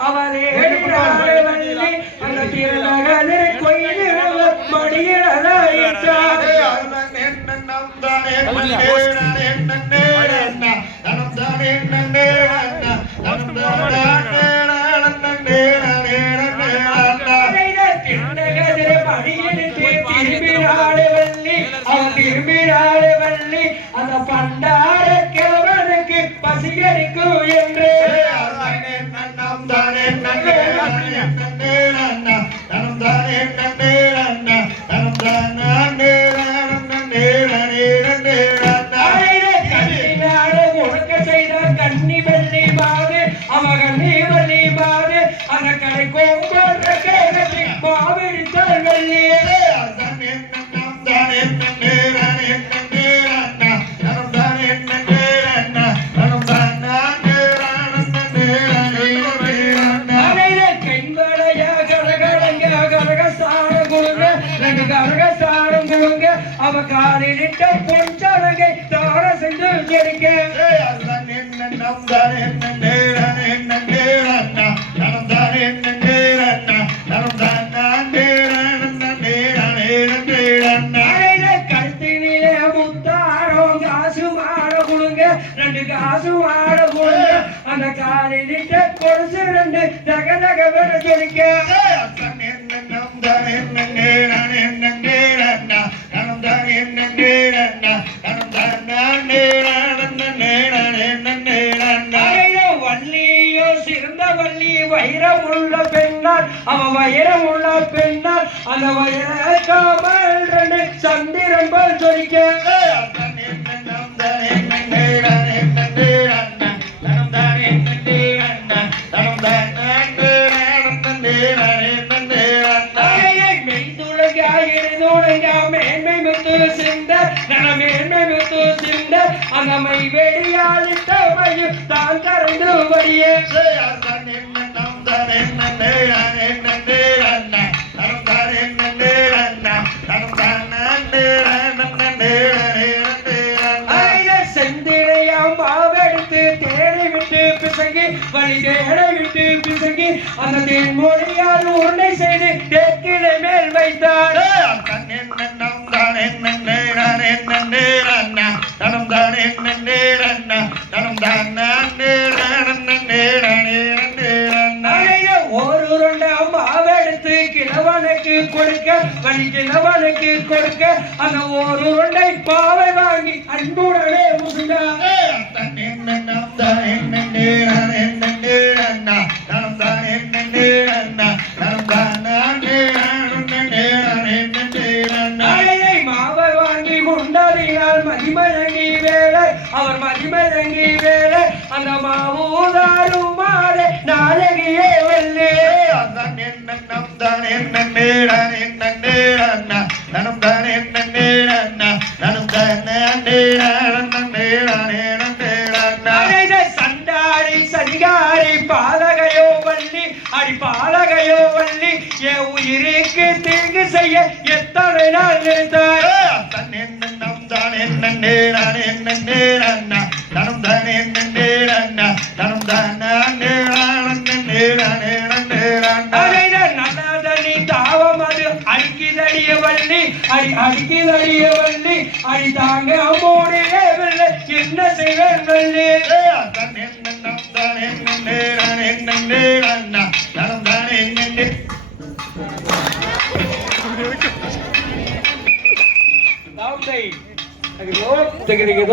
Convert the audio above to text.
அவளே நாடவள்ளி அந்த பண்டார கிழவனுக்கு பசியடிக்கும் என்று. கரகசார குழுங்க ரெண்டு கரகசாரம் குழுங்க. அவ காலிலிட்ட பொன்சரங்கை தார சென்று ஜெரிக்க ரெண்டு காசு மாற குழுங்க அந்த காலிலிட்ட கொலுசு ரெண்டு தக தக ஜெரிக்க அலையில வள்ளியோ சிறந்த வள்ளி வைரம் உள்ள பெண்ணால் அவ வைரம் உள்ள பெண்ணால் அந்த வைர காமல் ரெண்டு சந்திரன் போல் ஜொலிக்க இருதுளங்க மேன்மை முத்து சிந்த நன மேன்மை முத்து சிந்த அந்த மை வெடியாளிட்ட தான் கரைந்து வடியே வழி தேனை விட்டு பிசங்கி அந்த தேன் மொழியால் உருண்டை செய்து தேக்கிலை மேல் வைத்தார் ஒரு உருண்டை மாவெடுத்து கிழவனுக்கு கொடுக்க வழி கிழவனுக்கு கொடுக்க அந்த ஒரு உருண்டை பாவை வாங்கி அன்புடனே முசுந்தார் மதிமயங்கி வேலை அவர் மதிமயங்கி வேலை. அந்த மாவூதாரும் மாலை நாளகியே வல்லே நாளைய சண்டாடி சதிகாரி பாலகையோ வள்ளி. அடி பாலகையோ வள்ளி என் உயிருக்கு தீங்கு செய்ய எத்தனை நாள் நினைத்தார் அடைத நல்லதனி தாவம் அது அடிக்கிதடிய வள்ளி அடி அடிக்கிதடிய வள்ளி அடி தாங்க வெள்ளை. என்ன செய்வேன் வள்ளி? se quiere que